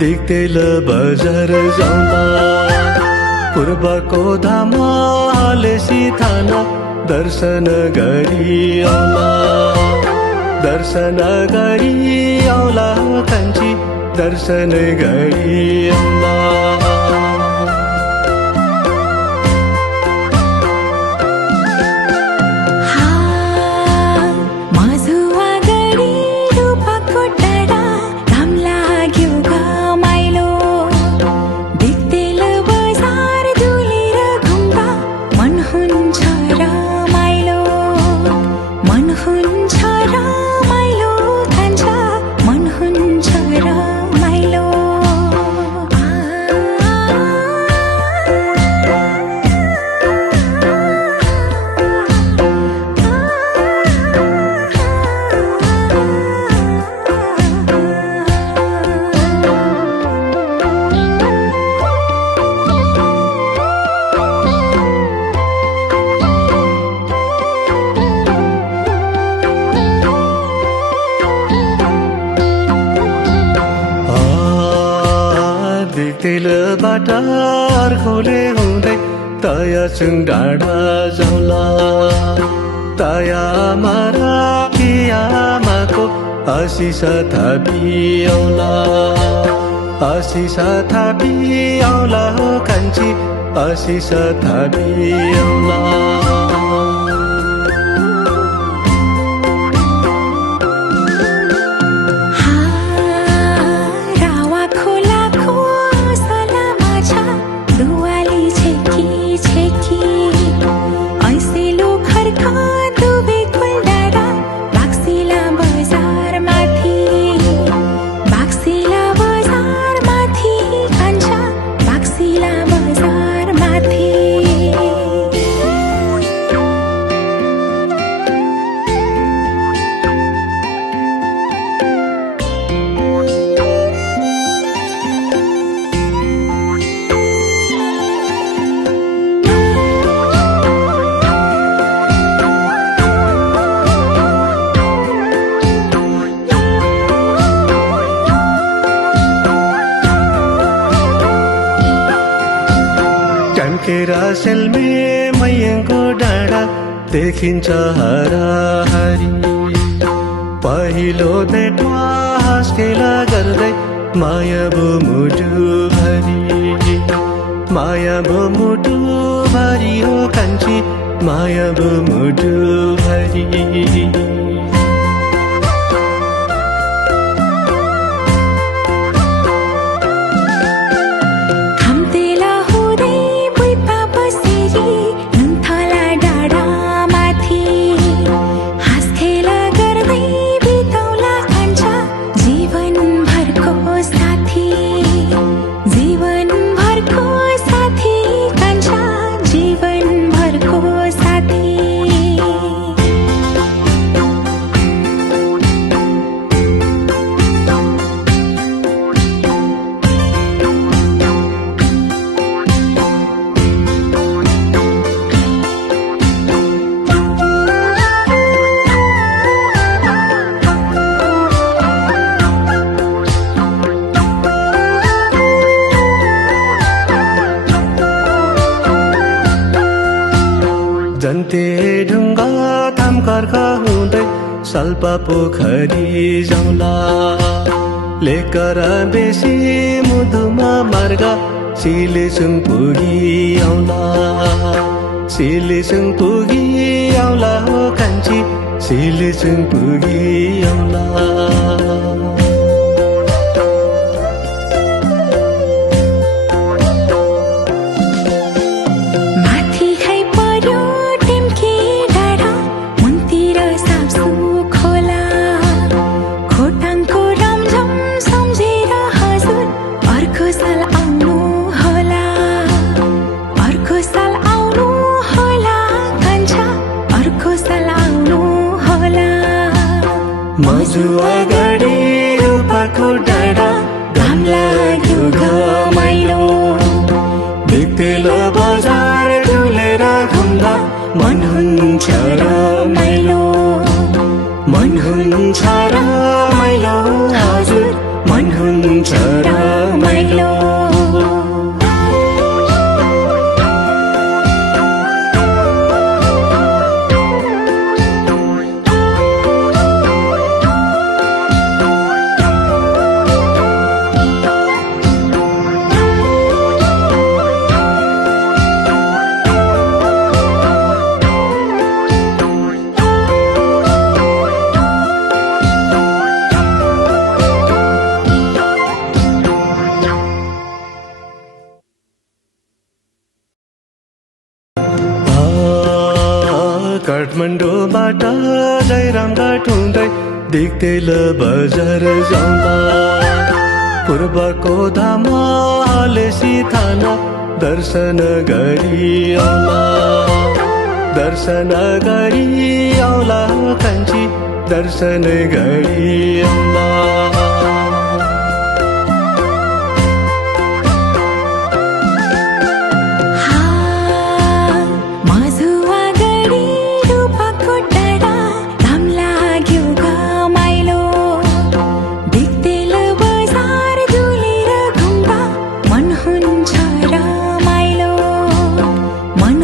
दिक्तेल बजार जाउँला पूर्वको धाम हालेसी थाना दर्शन गरी आउला दर्शन गरी आउला कान्छी दर्शन गरी आउला दिक्तेलबाट अर्कोले हुँदै तयासुङ डाँडा जाउँला तया आमा कि आमाको आशिष थापी आउला आशिष थापी आउला हो कान्छी आशिष थापी आउला केरा सेलमे मैयाङको डाँडा देखिन्छ हराहरी पहिलो भेटमा हाँस्केला गर्दै माया भो मुटु भरी हो कान्छी माया भो मुटु भरी जन्ते ढुङ्गा थाम कर्क हुँदै सल्पा पोखरी जाउँला लेकर बेसी मुदुमा मार्ग सिलेसुङ पुगी आउला हो कान्छी सिलेसुङ पुगी आउला मजु अगाडि रूपाको डाँडा घाम लाग्यो घमाइलो दिक्तेल बजार डुलेर घुम्दा मन हुन्छ रमाइलो मन हुन्छ रमाइलो हजुर मन हुन्छ रमाइलो काठमाडौँबाट जयरामघाट हुँदै दिग्देल बजार जाउँदा पूर्वको धाममा हालेसी थाना दर्शन गरी आउला दर्शन गरी आउला कान्छी दर्शन गरी आउला मन